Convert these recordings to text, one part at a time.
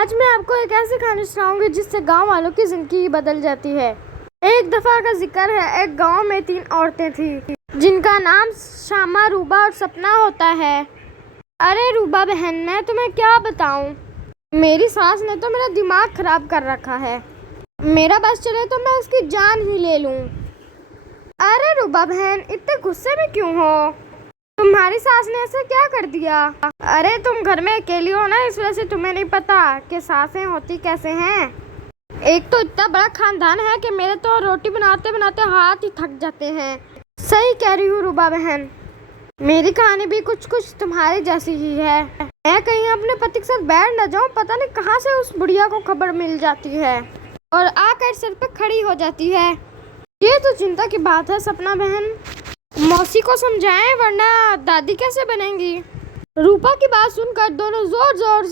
आज मैं आपको एक ऐसी कहानी सुनाऊंगी जिससे गांव वालों की जिंदगी बदल जाती है। एक दफा का जिक्र है, एक गांव में 3 औरतें थी जिनका नाम शामा, रूबा और सपना होता है। अरे रूबा बहन, मैं तुम्हें क्या बताऊं, मेरी सास ने तो मेरा दिमाग खराब कर रखा है। मेरा बस चले तो मैं उसकी जान ही ले लूं। अरे रूबा बहन, इतने गुस्से में क्यों हो? तुम्हारी सास ने ऐसा क्या कर दिया? अरे तुम घर में अकेली हो ना, इस वजह से तुम्हें नहीं पता कि सासें होती कैसे हैं। एक तो इतना बड़ा खानदान है कि मेरे तो रोटी बनाते बनाते हाथ ही थक जाते हैं। सही कह रही हूँ रूबा बहन, मेरी कहानी भी कुछ कुछ तुम्हारी जैसी ही है। मैं कहीं अपने पति के साथ बैठ न जाऊँ, पता नहीं कहाँ से उस बुढ़िया को खबर मिल जाती है और आकर सिर पे खड़ी हो जाती है। ये तो चिंता की बात है सपना बहन, मौसी को समझाएं वरना दादी कैसे बनेंगी। रूपा की बात सुनकर दोनों जोर जोर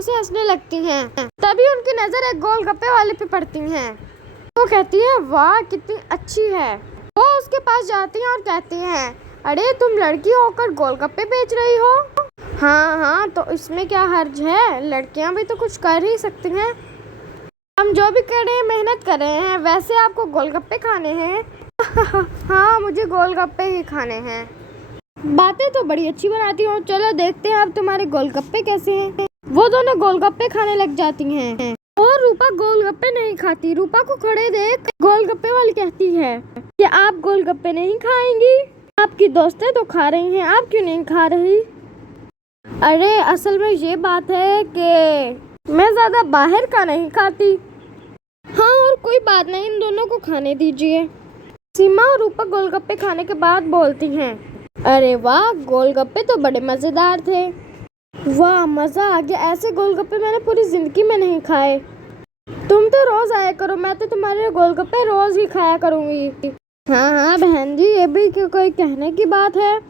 से हंसने लगती हैं। तभी उनकी नजर एक गोलगप्पे वाले पे पड़ती है। वो कहती है, वाह कितनी अच्छी है। वो उसके पास जाती हैं और कहती हैं, अरे तुम लड़की होकर गोलगप्पे बेच रही हो? हाँ, तो इसमें क्या हर्ज है, लड़कियां भी तो कुछ कर ही सकती हैं। हम जो भी कर रहे हैं मेहनत कर रहे हैं, वैसे आपको गोलगप्पे खाने हैं। हाँ, मुझे गोलगप्पे ही खाने हैं। बातें तो बड़ी अच्छी बनाती हो, चलो देखते हैं अब तुम्हारे गोलगप्पे कैसे हैं। वो दोनों गोलगप्पे खाने लग जाती हैं और रूपा गोलगप्पे नहीं खाती। रूपा को खड़े देख गोलगप्पे वाली कहती है कि आप गोलगप्पे नहीं खाएंगी, आपकी दोस्तें तो खा रही हैं, आप क्यों नहीं खा रही? अरे असल में ये बात है कि मैं ज्यादा बाहर का नहीं खाती। हाँ, और कोई बात नहीं, इन दोनों को खाने दीजिए। सीमा और रूपा गोलगप्पे खाने के बाद बोलती हैं, अरे वाह, गोलगप्पे तो बड़े मजेदार थे। वाह, मजा आ गया, ऐसे गोलगप्पे मैंने पूरी जिंदगी में नहीं खाए। तुम तो रोज आया करो, मैं तो तुम्हारे गोलगप्पे रोज ही खाया करूंगी। हाँ बहन जी, ये भी कोई कहने की बात है,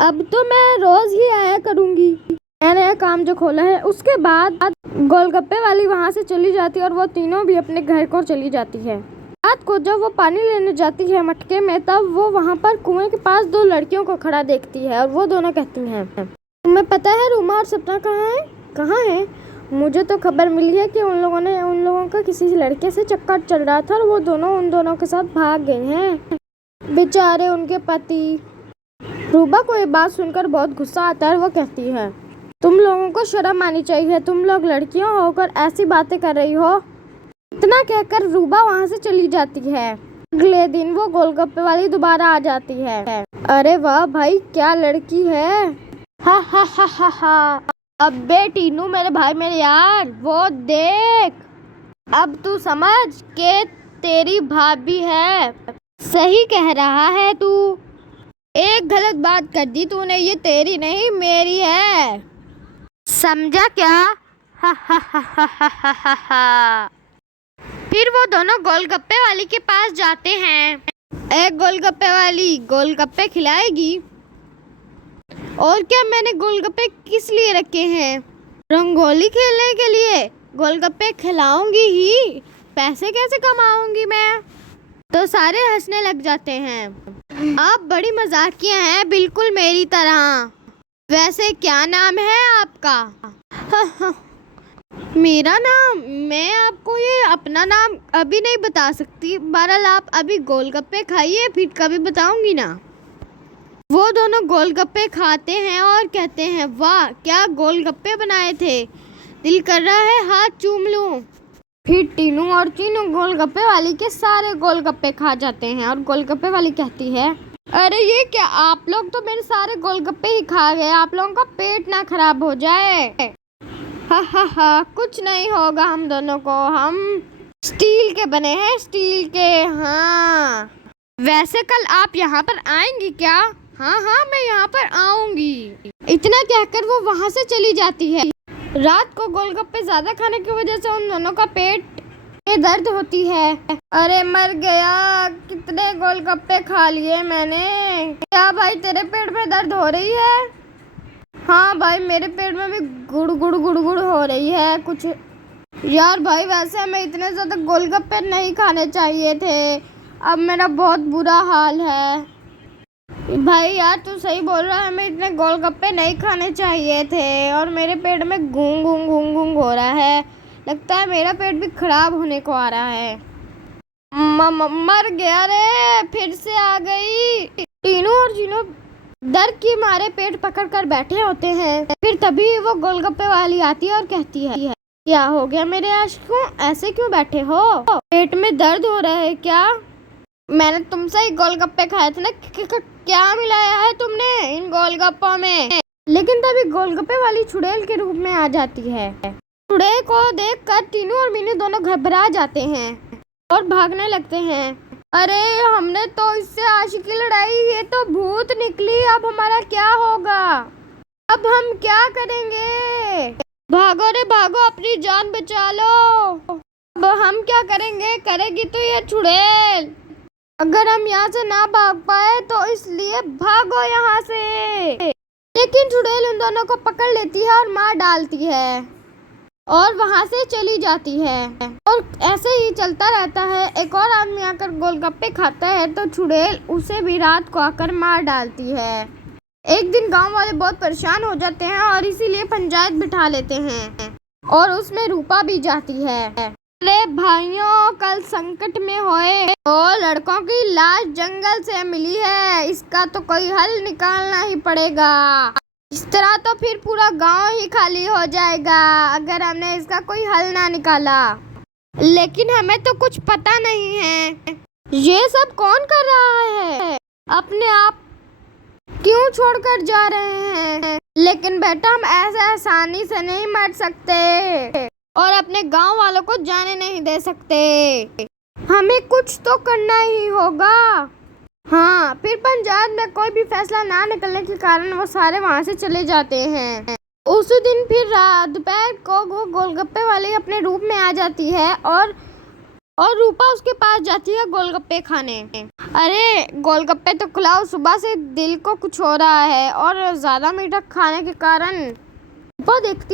अब तो मैं रोज ही आया करूंगी। मैंने काम जो खोला है। उसके बाद गोलगप्पे वाली वहाँ से चली जाती है और वो तीनों भी अपने घर को चली जाती है। रात को जब वो पानी लेने जाती है मटके में, तब वो वहाँ पर कुएं के पास 2 लड़कियों को खड़ा देखती है और वो दोनों कहती हैं, तुम्हें पता है रूमा और सपना कहाँ है? मुझे तो खबर मिली है कि उन लोगों का किसी लड़के से चक्कर चल रहा था और वो दोनों उन दोनों के साथ भाग गए हैं, बेचारे उनके पति। रूबा को ये बात सुनकर बहुत गुस्सा आता है और वो कहती है, तुम लोगों को शर्म आनी चाहिए, तुम लोग लड़कियां होकर ऐसी बातें कर रही हो। इतना कहकर रूबा वहाँ से चली जाती है। अगले दिन वो गोलगप्पे वाली दोबारा आ जाती है। अरे वाह भाई, क्या लड़की है। हा। अबे टीनू, मेरे भाई मेरे यार, वो देख, अब तू समझ के तेरी भाभी है। सही कह रहा है तू, एक गलत बात कर दी तूने, ये तेरी नहीं मेरी है, समझा क्या? हा। फिर वो दोनों गोलगप्पे वाली के पास जाते हैं। एक गोलगप्पे वाली गोलगप्पे खिलाएगी। और क्या, मैंने गोलगप्पे किस लिए रखे हैं? रंगोली खेलने के लिए। गोलगप्पे खिलाऊंगी ही, पैसे कैसे कमाऊंगी मैं? तो सारे हंसने लग जाते हैं। आप बड़ी मजाकिया हैं, बिल्कुल मेरी तरह। वैसे क्या नाम है आपका? मेरा नाम, मैं आपको ये अपना नाम अभी नहीं बता सकती। बहरहाल आप अभी गोलगप्पे खाइए, फिर कभी बताऊंगी ना। वो दोनों गोलगप्पे खाते हैं और कहते हैं, वाह क्या गोलगप्पे बनाए थे, दिल कर रहा है हाथ चूम लूं। फिर टीनू और चीनू गोलगप्पे वाली के सारे गोलगप्पे खा जाते हैं और गोलगप्पे वाली कहती है, अरे ये क्या, आप लोग तो मेरे सारे गोलगप्पे ही खा गए, आप लोगों का पेट ना खराब हो जाए। हा, कुछ नहीं होगा हम दोनों को, हम स्टील के बने हैं, स्टील के। हाँ, वैसे कल आप यहाँ पर आएंगी क्या? हाँ, मैं यहाँ पर आऊंगी। इतना कहकर वो वहाँ से चली जाती है। रात को गोलगप्पे ज्यादा खाने की वजह से उन दोनों का पेट में दर्द होती है। अरे मर गया, कितने गोलगप्पे खा लिए मैंने। क्या भाई, तेरे पेट में दर्द हो रही है? हाँ भाई, मेरे पेट में भी गुड़ गुड़ हो रही है कुछ। यार भाई, वैसे हमें इतने ज़्यादा गोलगप्पे नहीं खाने चाहिए थे, अब मेरा बहुत बुरा हाल है। भाई यार तू सही बोल रहा है, हमें इतने गोलगप्पे नहीं खाने चाहिए थे। और मेरे पेट में घूम घूम घूम घूम हो रहा है, लगता है मेरा पेट भी खराब होने को आ रहा है। मर गया रे, फिर से आ गई। टीनू और जीनू डर के मारे पेट पकड़ कर बैठे होते हैं। फिर तभी वो गोलगप्पे वाली आती है और कहती है, क्या हो गया मेरे आशिकों, ऐसे क्यों बैठे हो? पेट में दर्द हो रहा है क्या? मैंने तुमसे ही गोलगप्पे खाए थे ना, क्या मिलाया है तुमने इन गोलगप्पों में? लेकिन तभी गोलगप्पे वाली चुड़ैल के रूप में आ जाती है। चुड़ैल को देखकर टीनू और मीनू दोनों घबरा जाते हैं और भागने लगते हैं। अरे हमने तो इससे आशिकी लड़ाई, ये तो भूत निकली, अब हमारा क्या होगा? अब हम क्या करेंगे? भागो रे भागो, अपनी जान बचा लो। अब हम क्या करेंगे? करेगी तो ये चुड़ैल। अगर हम यहाँ से ना भाग पाए तो इसलिए भागो यहाँ से। लेकिन चुड़ैल उन दोनों को पकड़ लेती है और मार डालती है और वहां से चली जाती है। और ऐसे ही चलता रहता है। एक और आदमी आकर गोलगप्पे खाता है तो चुड़ैल उसे भी रात को आकर मार डालती है। एक दिन गांव वाले बहुत परेशान हो जाते हैं और इसीलिए पंचायत बिठा लेते हैं और उसमें रूपा भी जाती है। अरे भाइयों, कल संकट में होए तो लड़कों की लाश जंगल से मिली है, इसका तो कोई हल निकालना ही पड़ेगा। इस तरह तो फिर पूरा गांव ही खाली हो जाएगा अगर हमने इसका कोई हल ना निकाला। लेकिन हमें तो कुछ पता नहीं है, ये सब कौन कर रहा है? अपने आप क्यों छोड़कर जा रहे हैं? लेकिन बेटा, हम ऐसे आसानी से नहीं मर सकते और अपने गांव वालों को जाने नहीं दे सकते। हमें कुछ तो करना ही होगा। हाँ, फिर पंचायत में कोई भी फैसला ना निकलने के कारण वो सारे वहाँ से चले जाते हैं। उसी दिन फिर दोपहर को वो गोलगप्पे वाली अपने रूप में आ जाती है और रूपा उसके पास जाती है गोलगप्पे खाने। अरे गोलगप्पे तो खिलाओ, सुबह से दिल को कुछ हो रहा है और ज्यादा मीठा खाने के कारण। रूपा देखती